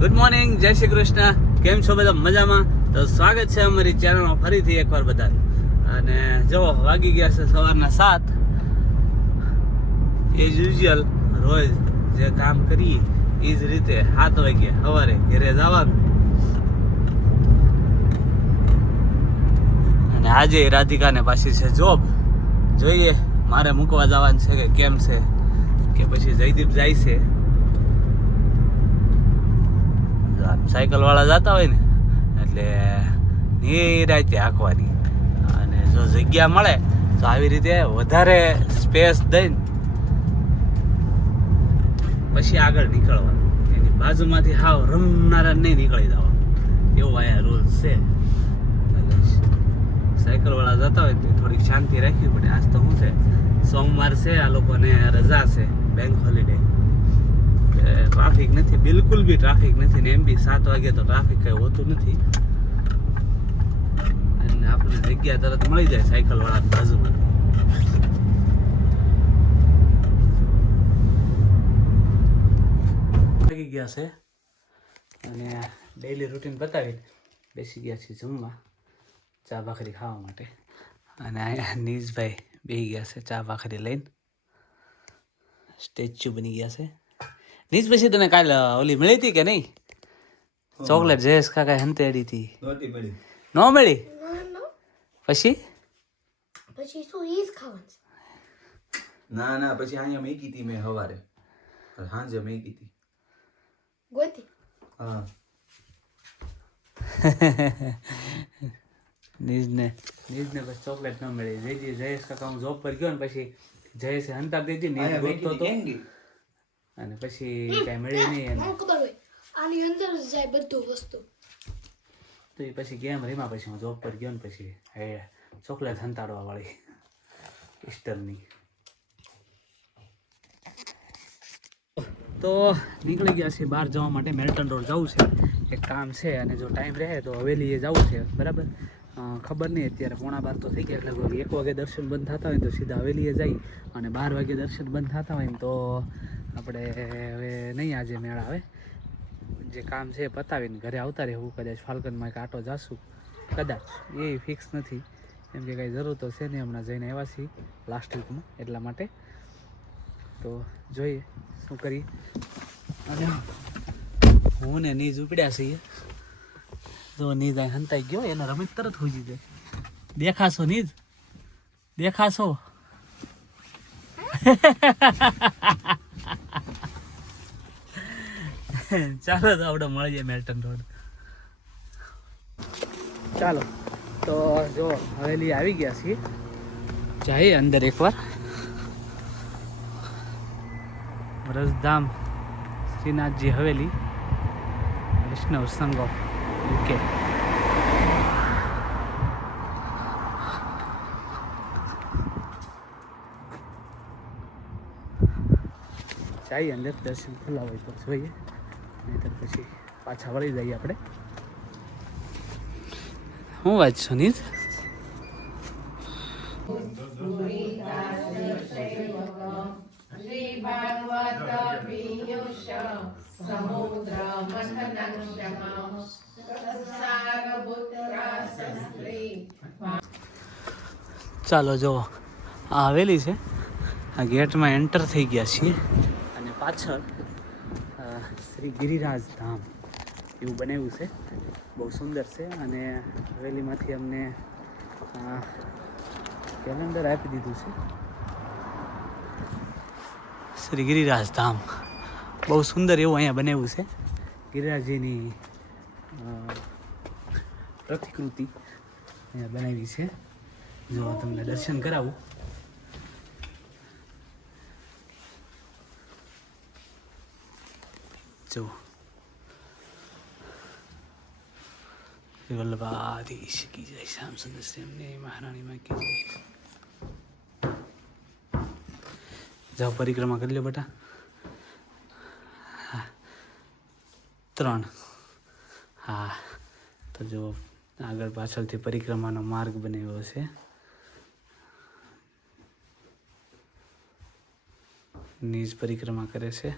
Good morning, જય શ્રી કૃષ્ણ. કેમ છો બધા? મજામાં? તો સ્વાગત છે અમારી ચેનલમાં ફરીથી એકવાર બધા. અને જો વાગી ગયા છે સવારના 7. એઝ યુઝ્યુઅલ રોજ જે કામ કરીએ એ જ રીતે 7 વાગે સવારે ઘરે જવાનું. અને આજે રાધિકાને પાછી છે જોબ. જોઈએ મારે મૂકવા જવાનું છે કે કેમ છે, કે પછી જયદીપ જાય છે. સાયકલ વાળા જતા હોય ને એટલે નિરાંતે હાંકવાની, અને જો જગ્યા મળે તો આવી રીતે વધારે સ્પેસ દઈને પછી આગળ નીકળવાનું. એની બાજુમાંથી હાવ રમનારા નહીં નીકળી જવાનું, એવું અહીંયા રૂલ્સ છે. સાયકલ વાળા જતા હોય તો થોડીક શાંતિ રાખવી પડે. આજ તો શું છે, સોમવાર છે, આ લોકોને રજા છે, બેંક હોલિડે. ટ્રાફિક નથી, બિલકુલ બી ટ્રાફિક નથી ને એમ બી 7 વાગે તો ટ્રાફિક કઈ હોતું નથી. અને આપણને જગ્યા તરત મળી જાય સાયકલ વાળા બાજુમાં. લાગી ગયા છે અને ડેઈલી રૂટીન બતાવીને બેસી ગયા છે જમવા, ચા ભાખરી ખાવા માટે. અને અહીંયા નીશભાઈ બેસી ગયા છે ચા ભાખરી લઈને, સ્ટેચ્યુ બની ગયા છે. નીચ પછી તને કાલે ઓલી મળી હતી કે નહીં? ચોકલેટ જયેશ કાકા હંતેડી હતી. ન મળી? પછી પછી શું ઈજ ખાવાનું? ના પછી અહીંયા મેકી હતી મેં સવારે, સાંજે મેકી હતી. ગોતી હા નીજને બસ ચોકલેટ ન મળી. જયેશ કાકા હું જોબ પર ગયો ને પછી જયેશે હંતા દીધી નીજ ગોતતો હતો અને પછી કાંઈ મળી નહીં એને. મને ખબર હોય આની અંદર જ જાય બધું વસ્તુ. તો એ પછી ગેમ રમ્યા. પછી હું જોબ પર ગયો ને પછી હે ચોકલેટ હંતાડવા વાળી ઈસ્ટરની. તો નીકળી ગયા છે બહાર જવા માટે. મેલ્ટન રોડ જવું છે, એક કામ છે. અને જો ટાઈમ રહે તો હવેલીએ જવું છે, બરાબર. ખબર નહીં, અત્યારે 11:15 તો થઈ ગયા, એટલે 1 વાગે દર્શન બંધ થતા હોય ને તો સીધા હવેલીએ જઈ, અને 12 વાગે દર્શન બંધ થતા હોય ને તો આપણે હવે નહીં આજે મેળ આવે. જે કામ છે એ પતાવીને ઘરે આવતા રહેવું. કદાચ ફાલ્કનમાં એક આટો જાશું, કદાચ, એ ફિક્સ નથી, કેમ કે કાંઈ જરૂર તો છે નહીં. હમણાં જઈને આવ્યા છીએ લાસ્ટ વીકમાં, એટલા માટે. તો જોઈએ શું કરી. અને હું ને નીજ ઉપડ્યા છીએ. તો નીજ અહીં હંતાઈ ગયો, એનો રમત તરત હોજી જાય. દેખાશો નીજ? દેખાશો? ચાલો તો આપણે મળીએ મેલ્ટન રોડ. ચાલો તો જો હવેલી આવી ગયા છીએ, જઈએ અંદર એકવાર. રસધામ શ્રીનાથજી હવેલી, વૈષ્ણવ સંઘ ઓફ UK. જઈએ અંદર, દર્શન ખુલ્લા હોય તો જોઈએ, નહીંતર પછી પાછા વળી જઈએ આપણે. શું વાત છો નીજ? ચાલો જો આ હવેલી છે, આ ગેટમાં એન્ટર થઈ ગયા છીએ. અને પાછળ શ્રી ગિરિરાજ ધામ એવું બનાવ્યું છે, બહુ સુંદર છે. અને હવેલીમાંથી અમને કેલેન્ડર આપી દીધું છે. શ્રી ગિરિરાજ ધામ બહુ સુંદર એવું અહીંયા બનાવ્યું છે. ગિરિરાજજીની પ્રતિકૃતિ અહીંયા બનાવી છે. જો તમને દર્શન કરાવું. જો વલ્લભાધીશ કી જય, શ્યામ સુંદર શ્રી અમને મહારાણી માં કી જય. જાઓ પરિક્રમા કરી લો બેટા. 3 હા. તો જો આગળ પાછળથી પરિક્રમાનો માર્ગ બનાવ્યો છે. નીજ પરિક્રમા કરે છે.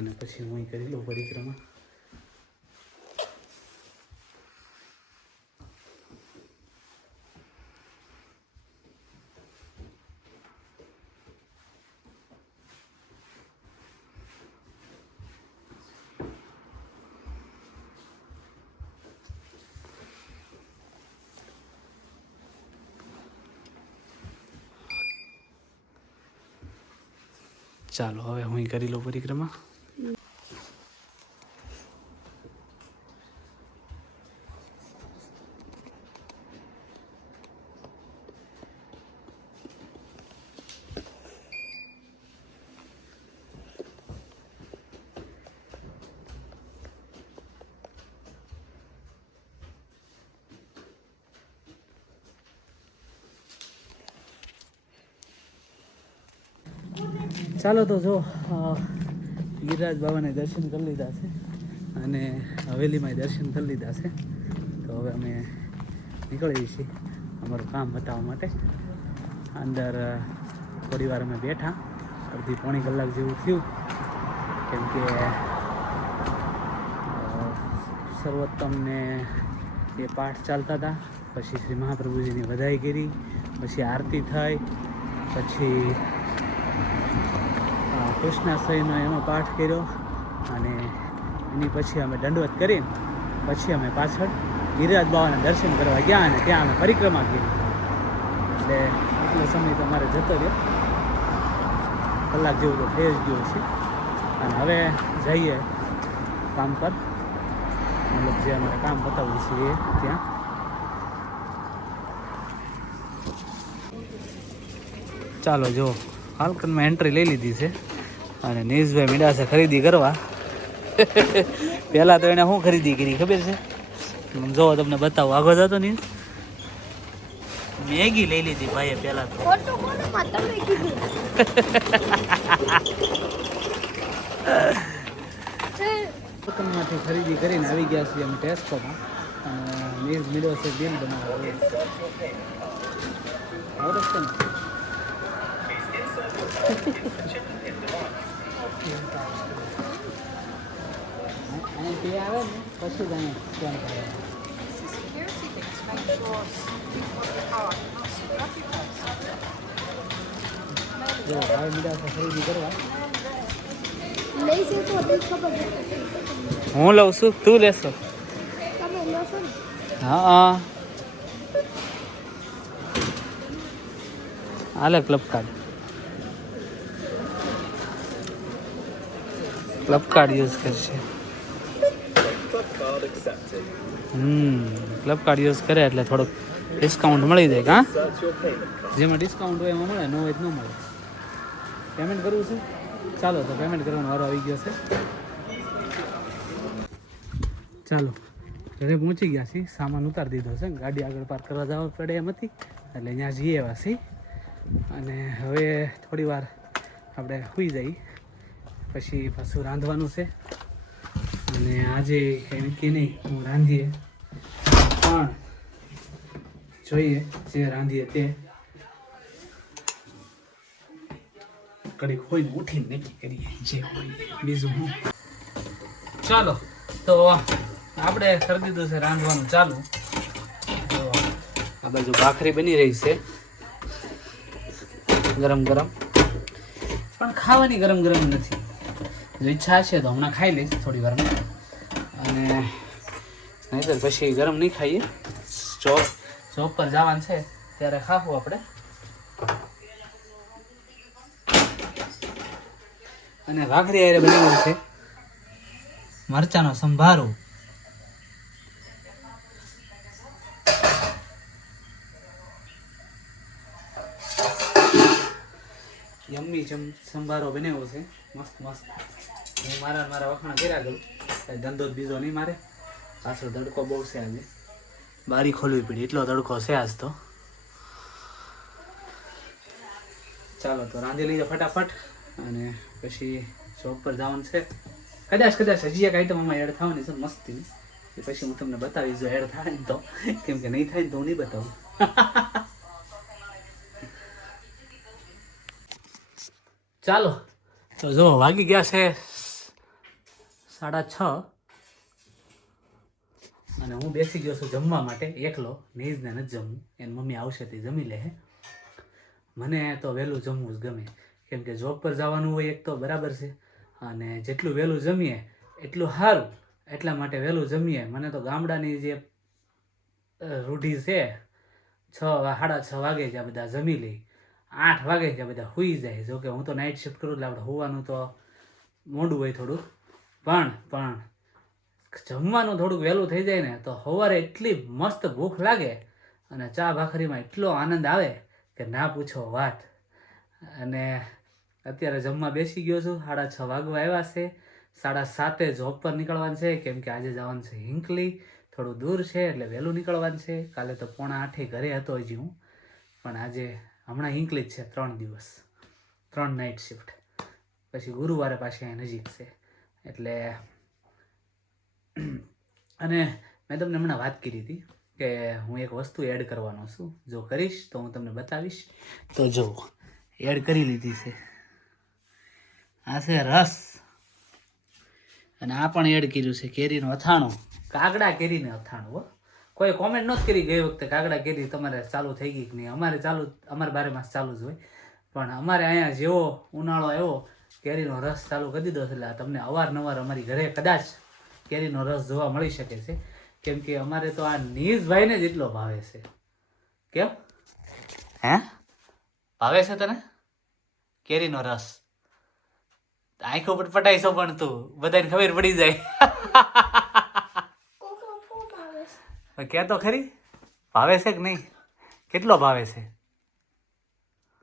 અને પછી હું કરી લઉં પરિક્રમા. ચાલો હવે હું કરી લઉં પરિક્રમા. ચાલો તો જો ગિરિરાજ બાબાને દર્શન કરી લીધા છે અને હવેલીમાં દર્શન કરી લીધા છે. તો હવે અમે નીકળીએ છીએ અમારું કામ બતાવવા માટે. અંદર થોડી વાર અમે બેઠા, અડધી પોણી કલાક જેવું થયું, કેમ કે સર્વોત્તમને એ પાઠ ચાલતા હતા. પછી શ્રી મહાપ્રભુજીની વધાઈ કરી, પછી આરતી થઈ, પછી કૃષ્ણાશ્રયનો એનો પાઠ કર્યો અને એની પછી અમે દંડવત કરીને પછી અમે પાછળ ગિરિરાજ બાબાના દર્શન કરવા ગયા અને ત્યાં અમે પરિક્રમા કરી. એટલે એટલો સમય તો અમારે જતો રહ્યો, કલાક જેવું તો થઈ જ ગયું છે. અને હવે જઈએ કામ પર, મતલબ જે અમારે કામ બતાવવું છે એ ત્યાં. ચાલો જો હાલકનમાં એન્ટ્રી લઈ લીધી છે અને નીશભાઈ મીડા છે ખરીદી કરવા. પહેલાં તો એને શું ખરીદી કરી ખબર છે? જો તમને બતાવું, આગળ જતો ને મેગી લઈ લીધી ભાઈએ પહેલાં તો. દુકાનમાંથી ખરીદી કરીને આવી ગયા છીએ અમે ટેસ્કોમાં અને નીશ મીડો છે બિલ બનાવવા. આવડે છે ને? અને તે આવે ને પછી જ અહીં સ્કેન કરે. જો ભાઈ મીડા છે ખરીદી કરવા. લઈ છે તો બી ખબર છે. હું લઉં છું, તું લેશો? તમે લો છો ને? હા હાલે ક્લબ કાર્ડ યુઝ કરશે. ક્લબ કાર્ડ યુઝ કરે એટલે થોડુંક ડિસ્કાઉન્ટ મળી જાય. હા, જેમાં ડિસ્કાઉન્ટ હોય એમાં મળે, ન હોય તો ન મળે. પેમેન્ટ કરવું છે? ચાલો તો પેમેન્ટ કરવાનો વારો આવી ગયો છે. ચાલો ઘરે પહોંચી ગયા છીએ, સામાન ઉતારી દીધો છે, ગાડી આગળ પાર્ક કરવા જવા પડે એમ હતી એટલે અહીંયા જઈએ એવા છીએ. અને હવે થોડી વાર આપણે સૂઈ જઈએ, પછી પાછું રાંધવાનું છે. અને આજે કંઈ નક્કી નહીં હું રાંધીએ, પણ જોઈએ જે રાંધીએ તે કડીક હોય ને ઉઠીને નક્કી કરીએ જે હોય બીજું હું. ચાલો તો આપણે કરી દીધું છે રાંધવાનું ચાલુ. તો આ બાજુ ભાખરી બની રહી છે ગરમ ગરમ, પણ ખાવાની ગરમ ગરમ નથી. જો ઈચ્છા છે તો હમણાં ખાઈ લઈશ થોડી વારમાં, અને નહીંતર પછી ગરમ નહીં ખાઈએ. જોબ પર જવાનું છે ત્યારે ખાવું આપણે. અને ભાખરી હારે બનાવ્યું છે મરચાનો સંભારો. યમ્મી સંભારો બનાવ્યો છે મસ્ત મસ્ત. હું મારા વખાણ કર્યા કરું, ધંધો જ બીજો નહીં મારે. પાછળ તડકો બહુ છે આજે, બારી ખોલવી પડી એટલો તડકો છે આજ તો. ચાલો તો રાંધી લઈએ ફટાફટ અને પછી શોપ પર જવાનું છે. કદાચ હજી એક આઈટમ આમાં એડ થવાની છે મસ્તીની, એ પછી હું તમને બતાવીશ જો એડ થાય ને તો, કેમ કે નહીં થાય ને તો હું નહીં બતાવું. ચાલો તો જો વાગી ગયા છે 6:30 અને હું બેસી ગયો છું જમવા માટે એકલો. નીઝને નથી જમવું, એની મમ્મી આવશે તે જમી લે. મને તો વહેલું જમવું જ ગમે, કેમ કે જોબ પર જવાનું હોય એક તો બરાબર છે, અને જેટલું વહેલું જમીએ એટલું સારું. એટલા માટે વહેલું જમીએ. મને તો ગામડાની જે રૂઢી છે 6:30 વાગે ત્યાં બધા જમી લે, 8 વાગે ત્યાં બધા સૂઈ જાય. જોકે હું તો નાઇટ શિફ્ટ કરું એટલે આપણે હોવાનું તો મોડું હોય થોડું, પણ જમવાનું થોડુંક વહેલું થઈ જાય ને તો સવારે એટલી મસ્ત ભૂખ લાગે અને ચા ભાખરીમાં એટલો આનંદ આવે કે ના પૂછો વાત. અને અત્યારે જમવા બેસી ગયો છું. 6:30 વાગવા આવ્યા છે. 7:30 જોબ પર નીકળવાનું છે, કેમ કે આજે જવાનું છે હિંકલી. થોડું દૂર છે એટલે વહેલું નીકળવાનું છે. કાલે તો 7:45 ઘરે હતો હજી હું, પણ આજે હમણાં હિંકલી જ છે 3 દિવસ, 3 નાઇટ શિફ્ટ. પછી ગુરુવારે પાછી અહીં નજીક છે એટલે. અને મેં તમને હમણાં વાત કરી હતી કે હું એક વસ્તુ એડ કરવાનો છું. જો કરીશ તો હું તમને બતાવીશ. તો જો એડ કરી લીધી છે. આ છે રસ, અને આ પણ એડ કર્યું છે કેરીનું અથાણું. કાગડા કેરીને અથાણું. હો, કોઈ કોમેન્ટ નહોતી કરી ગઈ વખતે કાગડા કેરી તમારે ચાલુ થઈ ગઈ કે નહીં. અમારે 12 માસ ચાલુ જ હોય, પણ અમારે અહીંયા જેવો ઉનાળો આવ્યો કેરીનો રસ ચાલુ કરી દીધો છે. એટલે તમને અવારનવાર અમારી ઘરે કદાચ કેરીનો રસ જોવા મળી શકે છે, કેમ કે અમારે તો આ નીઝભાઈને જ એટલો ભાવે છે. કેમ હે ભાવે છે તને કેરીનો રસ? આંખો પર પટાઈશો પણ તું, બધાને ખબર પડી જાય. કોકો ખૂબ આવે છે. કે તો ખરી ભાવે છે કે નહીં? કેટલો ભાવે છે?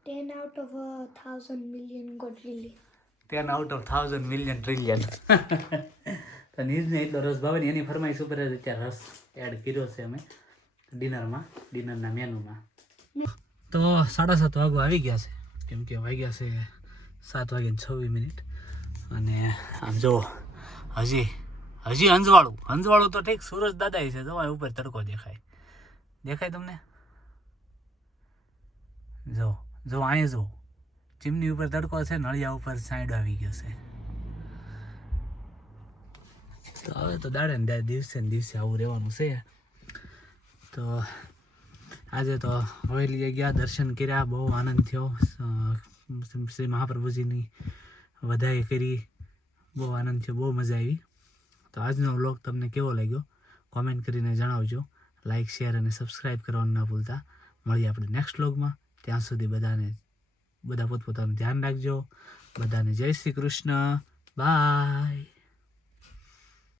10 out of 1,000 million quadrillion. 10 out of 1,000 million trillion. તો નીઝને એટલો રસ ભાવે ને એની ફરમાઈશ ઉપર જ અત્યારે રસ એડ કર્યો છે અમે ડિનરના મેનુમાં. તો 7:30 વાગવા આવી ગયા છે, કેમ કે વાગ્યા છે 7:26. અને આમ જો હજી અંજવાળું તો ઠીક, સૂરજ દાદા છે. જો ઉપર તડકો દેખાય તમને? જો અહીંયા જો ચીમની ઉપર તડકો છે, નળિયા ઉપર સાઈડ આવી ગયો છે. તો હવે તો દાડે ને દિવસે ને દિવસે આવું રહેવાનું છે. તો આજે તો હવેલીએ ગયા, દર્શન કર્યા, બહુ આનંદ થયો. શ્રી મહાપ્રભુજીની વધાઈ કરી, બહુ આનંદ થયો, બહુ મજા આવી. તો આજનો વ્લોગ તમને કેવો લાગ્યો કોમેન્ટ કરીને જણાવજો. લાઇક, શેર અને સબસ્ક્રાઈબ કરવાનું ના ભૂલતા. મળીએ આપણે નેક્સ્ટ વ્લોગમાં. ત્યાં સુધી બધા પોતપોતાનું ધ્યાન રાખજો. બધાને જય શ્રી કૃષ્ણ. બાય.